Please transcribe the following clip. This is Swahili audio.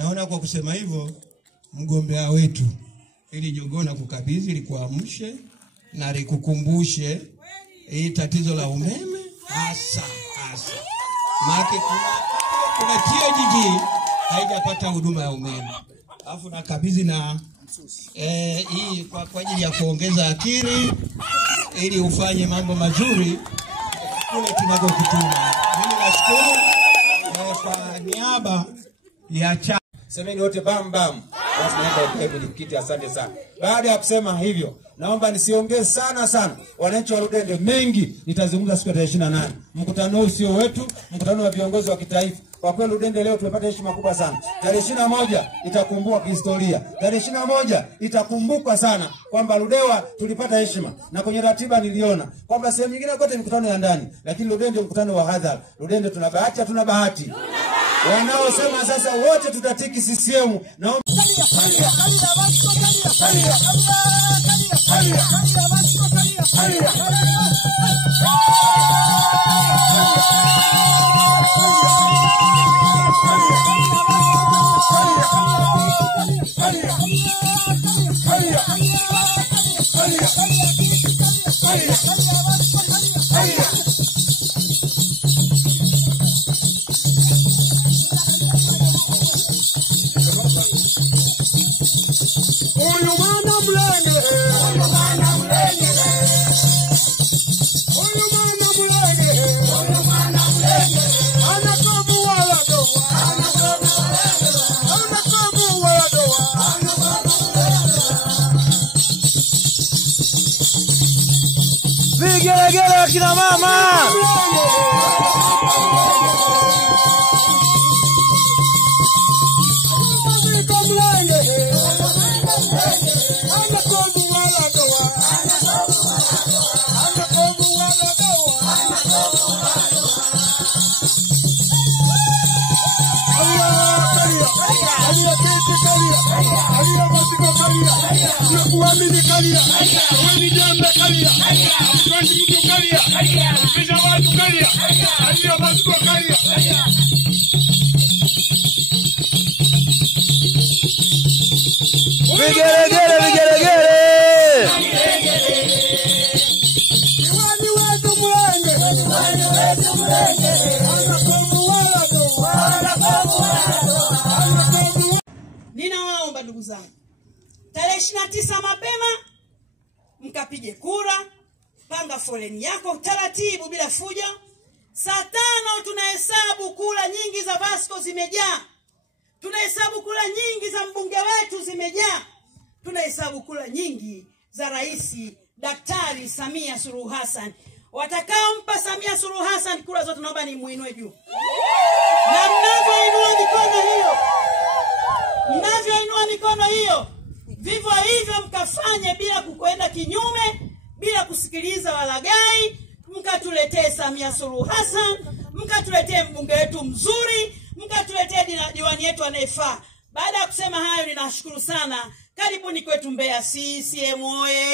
Naona kwa kusema hivyo mgombea wetu ili jogona kukabidhi likuamshe na likukumbushe hii tatizo la umeme hasa. Maki kuna TOGG haijapata huduma ya umeme. Alafu nakabidhi na hii kwa ajili ya kuongeza akili ili ufanye mambo mazuri kule tunakokutuma. Mimi nashukuru kwa niaba ya semeni wote bam bam. Basi naomba ukae kwenye kiti, asante sana. Baada ya kusema hivyo, naomba nisiongee sana. Wananchi wa Ludende mengi nitazungumza siku ya 28. Mkutano huu sio wetu, mkutano wa viongozi wa kitaifa. Kwa kweli Ludende leo tumepata heshima kubwa sana. Tarehe 21 itakumbukwa kihistoria. Tarehe 21 itakumbukwa sana kwamba Ludewa tulipata heshima. Na kwenye ratiba niliona kwamba sehemu nyingine kote mikutano ya ndani, lakini Ludende mkutano wa hadhara. Ludende tuna bahati. Wanaosema sasa wote tutatiki CCM na Vigelegele kina mama. Vigelegele. Ninawaomba ndugu zangu, tarehe 29 mapema mkapige kura, panga foleni yako taratibu bila fujo. Saa 5 tunahesabu kura nyingi za Vasco zimejaa. Tunahesabu kura nyingi za mbunge wetu zimejaa. Tunahesabu kura nyingi za Rais Daktari Samia Suluhu Hassan. Watakaompa Samia Suluhu Hassan kura zote naomba ni muinue juu. Na mnavyoinua mikono hiyo, vivyo hivyo mkafanye bila kukwenda kinyume, bila kusikiliza walagai, mkatuletee Samia Suluhu Hassan, mkatuletee mbunge wetu mzuri, mkatuletee diwani yetu anayefaa. Baada ya kusema hayo, ninashukuru sana. Karibuni kwetu Mbeya CCM oye.